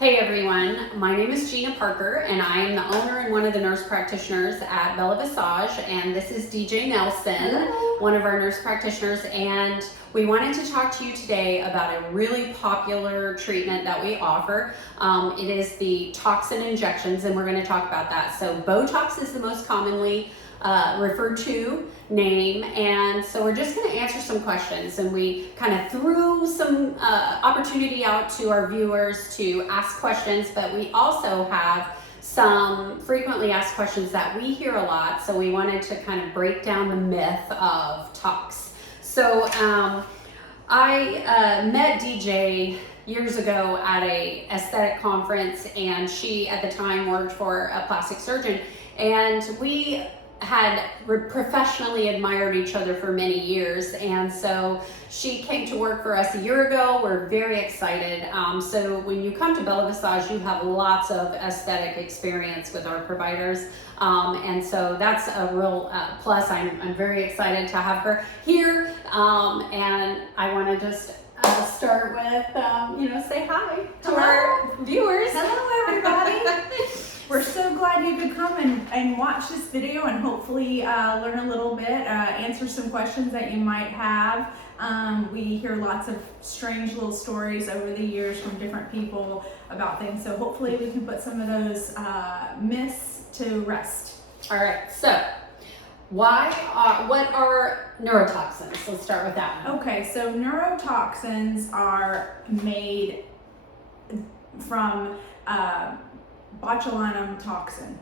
Hey everyone, my name is Jeanna Parker and I am the owner and one of the nurse practitioners at Bella Viságe, and this is DJ Nelson, Hello. one of our nurse practitioners, and we wanted to talk to you today about a really popular treatment that we offer. It is the toxin injections, and we're going to talk about that. So Botox is the most commonly referred to name, and so we're just going to answer some questions, and we kind of threw some opportunity out to our viewers to ask questions, but we also have some frequently asked questions that we hear a lot, so we wanted to kind of break down the myth of tox. So I met DJ years ago at a aesthetic conference, and she at the time worked for a plastic surgeon, and we had professionally admired each other for many years, and so she came to work for us a year ago. We're very excited. So when you come to Bella Viságe, you have lots of aesthetic experience with our providers, and so that's a real plus. I'm very excited to have her here, and I want to just start with say hi to our viewers. Hello everybody. We're so glad you could come and watch this video and hopefully learn a little bit, answer some questions that you might have. We hear lots of strange little stories over the years from different people about things, so hopefully we can put some of those myths to rest. All right, so what are neurotoxins? Let's start with that one. Okay, so neurotoxins are made from botulinum toxin.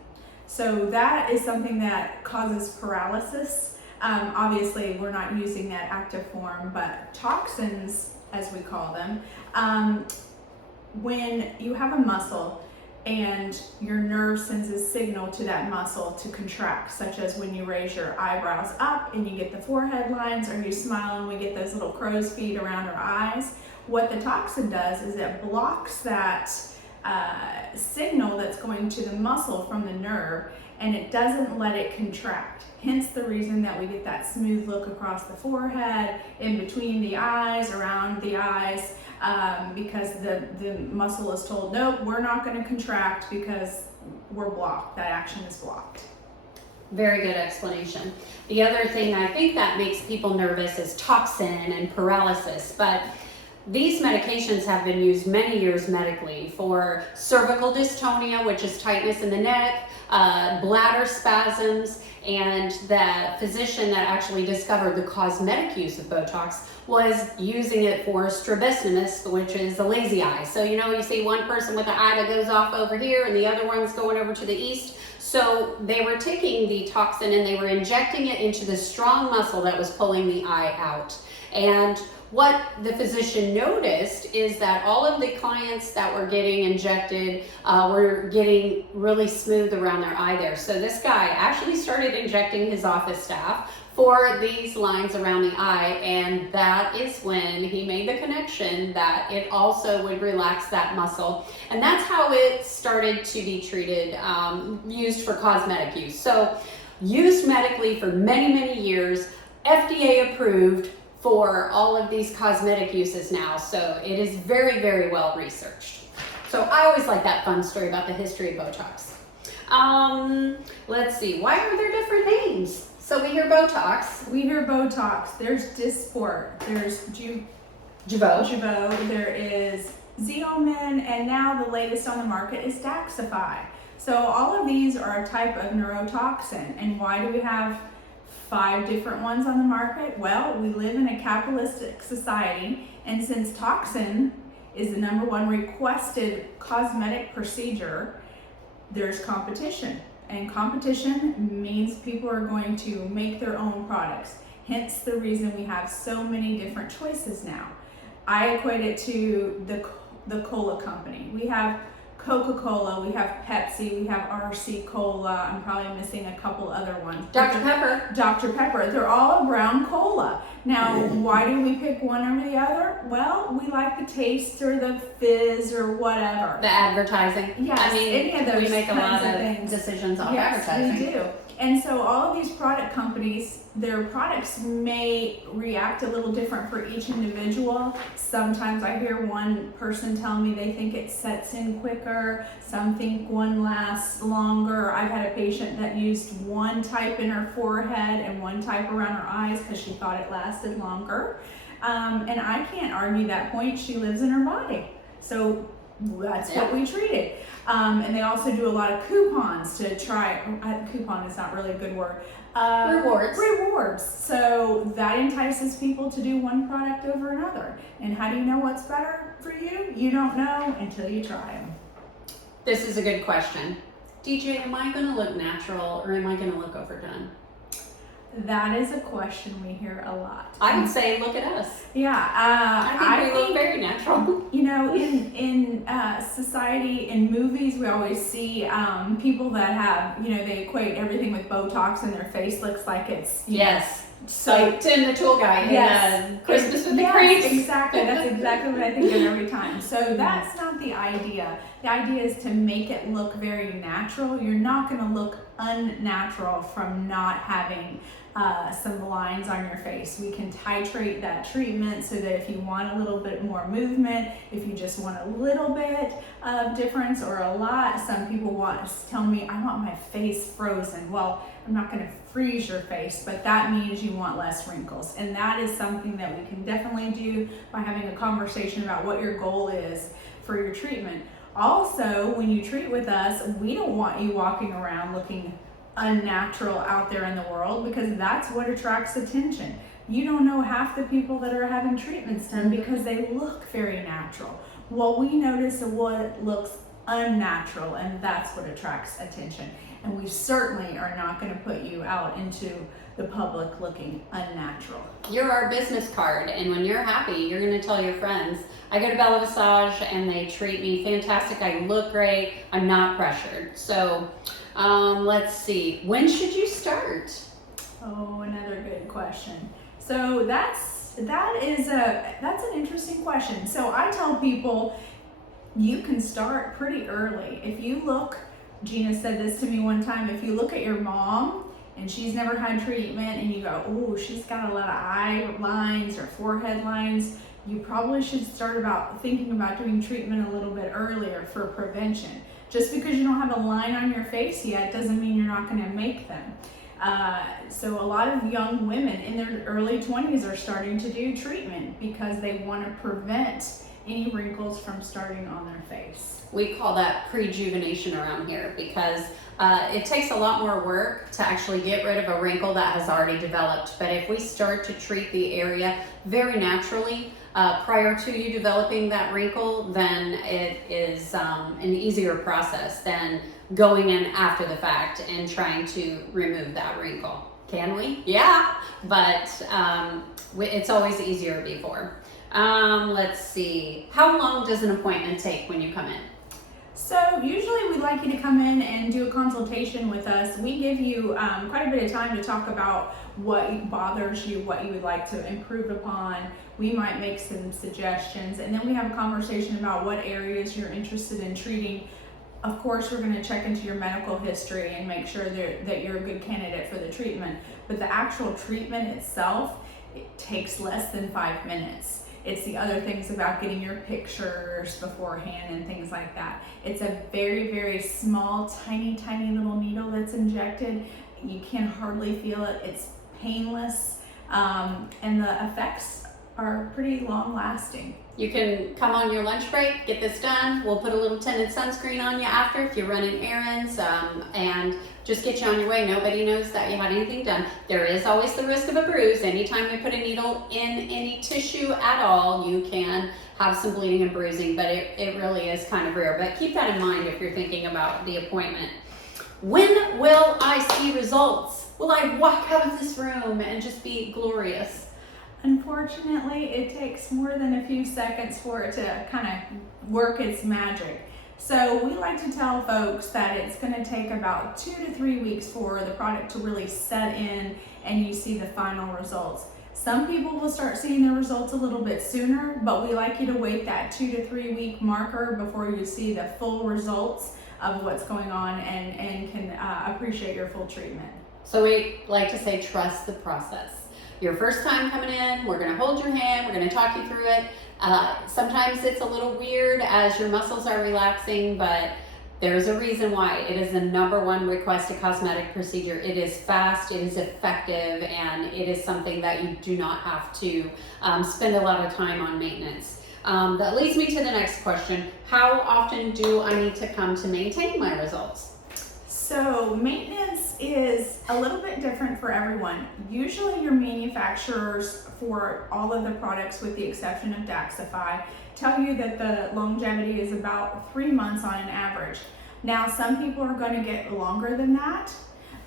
So that is something that causes paralysis. Obviously, we're not using that active form, but toxins, as we call them, when you have a muscle and your nerve sends a signal to that muscle to contract, such as when you raise your eyebrows up and you get the forehead lines, or you smile and we get those little crow's feet around our eyes. What the toxin does is it blocks that signal that's going to the muscle from the nerve, and it doesn't let it contract. Hence the reason that we get that smooth look across the forehead, in between the eyes, around the eyes, because the muscle is told, nope, we're not going to contract because we're blocked. That action is blocked. Very good explanation. The other thing I think that makes people nervous is toxin and paralysis, but these medications have been used many years medically for cervical dystonia, which is tightness in the neck, bladder spasms, and the physician that actually discovered the cosmetic use of Botox was using it for strabismus, which is a lazy eye. So you see one person with an eye that goes off over here and the other one's going over to the east. So they were taking the toxin and they were injecting it into the strong muscle that was pulling the eye out. And what the physician noticed is that all of the clients that were getting injected were getting really smooth around their eye there. So this guy actually started injecting his office staff for these lines around the eye, and that is when he made the connection that it also would relax that muscle. And that's how it started to be treated, used for cosmetic use. So used medically for many, many years, FDA approved for all of these cosmetic uses now, so it is very, very well researched. So I always like that fun story about the history of Botox. Let's see, why are there different names? So we hear Botox. We hear Botox. There's Dysport. There's Jeuveau. There is Xeomin, and now the latest on the market is Daxxify. So all of these are a type of neurotoxin. And why do we have 5 different ones on the market? Well, we live in a capitalistic society, and since toxin is the #1 requested cosmetic procedure, there's competition. And competition means people are going to make their own products. Hence the reason we have so many different choices now. I equate it to the cola company. We have Coca-Cola, we have Pepsi, we have RC Cola, I'm probably missing a couple other ones. Dr. Pepper. Dr. Pepper, they're all a brown cola. Now, why do we pick one over the other? Well, we like the taste or the fizz or whatever. The advertising. Yes, I mean, any of those we make a lot kinds of of things. decisions off Yes, advertising. we do. And so all of these product companies, their products may react a little different for each individual. Sometimes I hear one person tell me they think it sets in quicker. Some think one lasts longer. I've had a patient that used one type in her forehead and one type around her eyes because she thought it lasted longer. And I can't argue that point. She lives in her body. So that's what we treated. And they also do a lot of coupons to try. Coupon is not really a good word. Rewards. So that entices people to do one product over another. And how do you know what's better for you? You don't know until you try them. This is a good question. DJ, am I going to look natural or am I going to look overdone? That is a question we hear a lot. I would say, look at us. Yeah, I think we look very natural. You know, in society, in movies, we always see people that have, you know, they equate everything with Botox, and their face looks like it's So like Tim the Tool Guy in Christmas with the Cranks. Exactly. That's exactly what I think of every time. So that's not the idea. The idea is to make it look very natural. You're not going to look unnatural from not having some lines on your face. We can titrate that treatment so that if you want a little bit more movement, if you just want a little bit of difference or a lot, some people tell me, I want my face frozen. Well, I'm not going to freeze your face, but that means you want less wrinkles. And that is something that we can definitely do by having a conversation about what your goal is for your treatment. Also, when you treat with us, we don't want you walking around looking unnatural out there in the world, because that's what attracts attention. You don't know half the people that are having treatments done because they look very natural. What we notice is what looks unnatural, and that's what attracts attention. And we certainly are not going to put you out into the public looking unnatural. You're our business card, and when you're happy, you're going to tell your friends. I go to Bella Viságe and they treat me fantastic. I look great. I'm not pressured. So let's see. When should you start? Oh, another good question. So that's an interesting question. So I tell people you can start pretty early. If you look, Jeanna said this to me one time, if you look at your mom and she's never had treatment and you go, oh, she's got a lot of eye lines or forehead lines, you probably should start thinking about doing treatment a little bit earlier for prevention. Just because you don't have a line on your face yet doesn't mean you're not going to make them. So a lot of young women in their early 20s are starting to do treatment because they want to prevent any wrinkles from starting on their face. We call that rejuvenation around here because it takes a lot more work to actually get rid of a wrinkle that has already developed. But if we start to treat the area very naturally prior to you developing that wrinkle, then it is an easier process than going in after the fact and trying to remove that wrinkle. Can we? Yeah, but it's always easier before. Let's see. How long does an appointment take when you come in? So usually we'd like you to come in and do a consultation with us. We give you quite a bit of time to talk about what bothers you, what you would like to improve upon. We might make some suggestions, and then we have a conversation about what areas you're interested in treating. Of course, we're going to check into your medical history and make sure that you're a good candidate for the treatment. But the actual treatment itself, it takes less than 5 minutes. It's the other things about getting your pictures beforehand and things like that. It's a very, very small, tiny, tiny little needle that's injected. You can hardly feel it. It's painless, and the effects are pretty long lasting. You can come on your lunch break, get this done. We'll put a little tinted sunscreen on you after if you're running errands, and just get you on your way. Nobody knows that you had anything done. There is always the risk of a bruise. Anytime we put a needle in any tissue at all, you can have some bleeding and bruising, but it really is kind of rare. But keep that in mind if you're thinking about the appointment. When will I see results? Will I walk out of this room and just be glorious? Unfortunately, it takes more than a few seconds for it to kind of work its magic. So we like to tell folks that it's going to take about 2 to 3 weeks for the product to really set in and you see the final results. Some people will start seeing the results a little bit sooner, but we like you to wait that 2 to 3 week marker before you see the full results of what's going on and can appreciate your full treatment. So we like to say, trust the process. Your first time coming in, we're gonna hold your hand, we're gonna talk you through it. Sometimes it's a little weird as your muscles are relaxing, but there's a reason why. It is the #1 requested cosmetic procedure. It is fast, it is effective, and it is something that you do not have to spend a lot of time on maintenance. That leads me to the next question. How often do I need to come to maintain my results? So maintenance is a little bit different for everyone. Usually your manufacturers for all of the products, with the exception of Daxxify, tell you that the longevity is about 3 months on an average. Now, some people are going to get longer than that.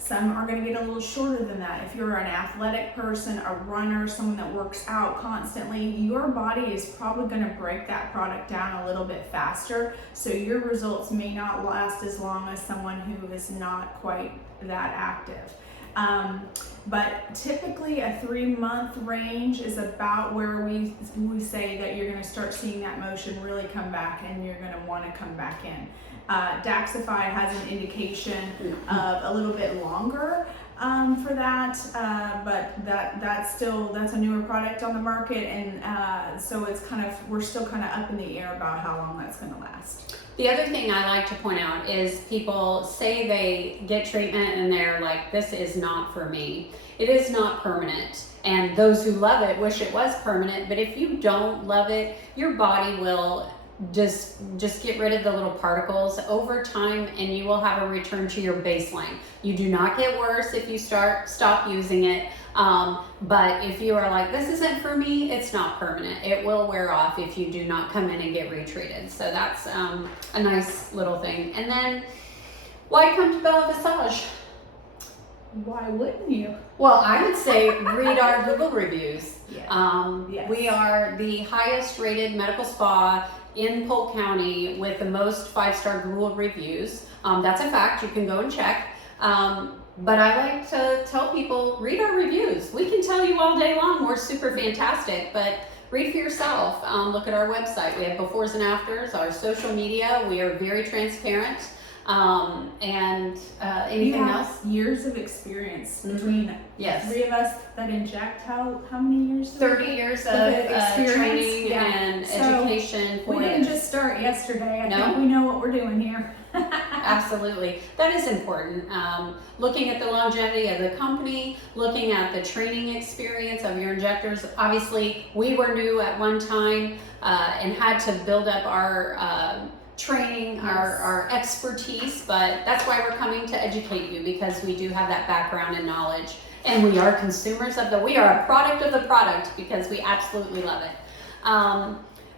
Some are going to get a little shorter than that. If you're an athletic person, a runner, someone that works out constantly, your body is probably going to break that product down a little bit faster. So your results may not last as long as someone who is not quite that active. But typically a 3-month range is about where we say that you're going to start seeing that motion really come back and you're going to want to come back in. Daxxify has an indication of a little bit longer for that, but that's a newer product on the market, and so it's we're still kind of up in the air about how long that's going to last. The other thing I like to point out is people say they get treatment and they're like, this is not for me. It is not permanent. And those who love it wish it was permanent, but if you don't love it, your body will just get rid of the little particles over time and you will have a return to your baseline. You do not get worse if you stop using it. But if you are like, this isn't for me, it's not permanent. It will wear off if you do not come in and get retreated. So that's a nice little thing. And then, why come to Bella Viságe? Why wouldn't you? Well, I would say read our Google reviews. Yes. Yes. We are the highest rated medical spa in Polk County with the most 5-star Google reviews. That's a fact. You can go and check. But I like to tell people, read our reviews. We can tell you all day long we're super fantastic, but read for yourself. Look at our website. We have befores and afters, our social media. We are very transparent. And anything else? Years of experience between yes. 3 of us that inject. How many years? 30 years of training and education. We didn't just start yesterday. I think we know what we're doing here. Absolutely. That is important. Looking at the longevity of the company, looking at the training experience of your injectors. Obviously, we were new at one time and had to build up our training, yes. our expertise, but that's why we're coming to educate you, because we do have that background and knowledge, and we are consumers we are a product of the product because we absolutely love it.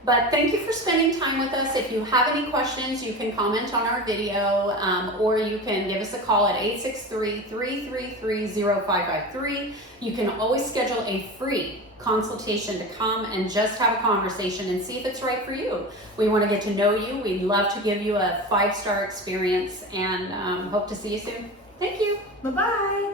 But thank you for spending time with us. If you have any questions, you can comment on our video, or you can give us a call at 863-333-0553. You can always schedule a free consultation to come and just have a conversation and see if it's right for you. We want to get to know you. We'd love to give you a 5-star experience, and hope to see you soon. Thank you. Bye-bye.